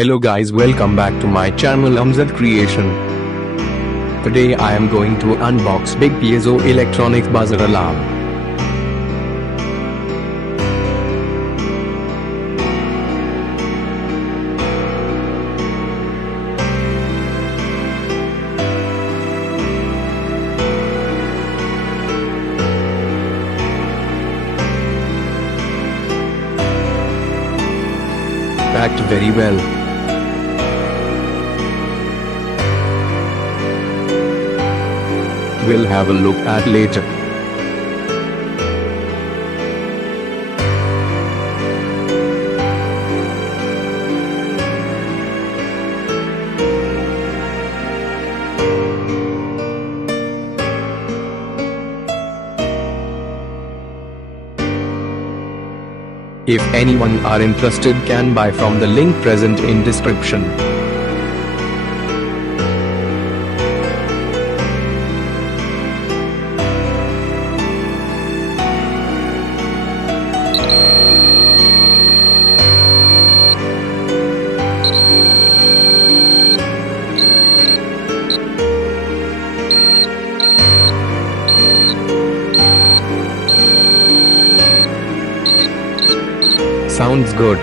Hello guys, welcome back to my channel Amzad Creation. Today I am going to unbox big Piezo electronic buzzer alarm. Packed very well. We'll have a look at later. If anyone are interested can buy from the link present in description. Sounds good.